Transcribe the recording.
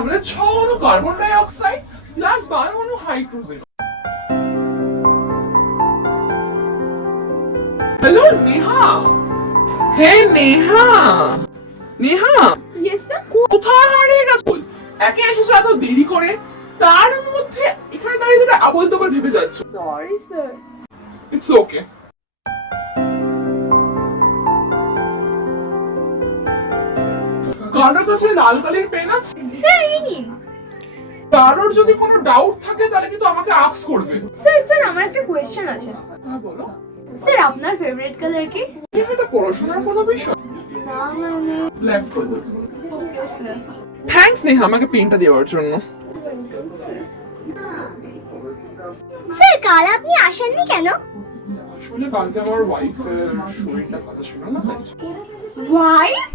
আমাদের 6 অণু carbon die oxide plus 12 অণু hydrogen. Hello Neha. Hey Neha. Neha yes sir. কোথায় হারিয়ে গেছো? একে এসেছো এত দেরি করে, তার মধ্যে এখানে দাঁড়িয়ে তুমি আবল তাবল ভেবে যাচ্ছ। Sorry sir. It's okay. কারোর কাছে লাল কালির পেন আছে? স্যার এই নিন। কারোর যদি কোনো ডাউট থাকে তাহলে কিন্তু আমাকে আস্ক করবে। স্যার আমার একটা কোয়েশ্চেন আছে। হ্যাঁ বলো। স্যার আপনার ফেভারিট কালার কি? এটা পড়াশোনার কোনো বিষয়? না মানে black colour. Okay sir. Thanks Neha আমাকে পেনটা দেওয়ার জন্য। স্যার কাল আপনি আসেননি কেন? আসলে কালকে আমার ওয়াইফের শরীরটা ভালো ছিল না। ওয়াইফ?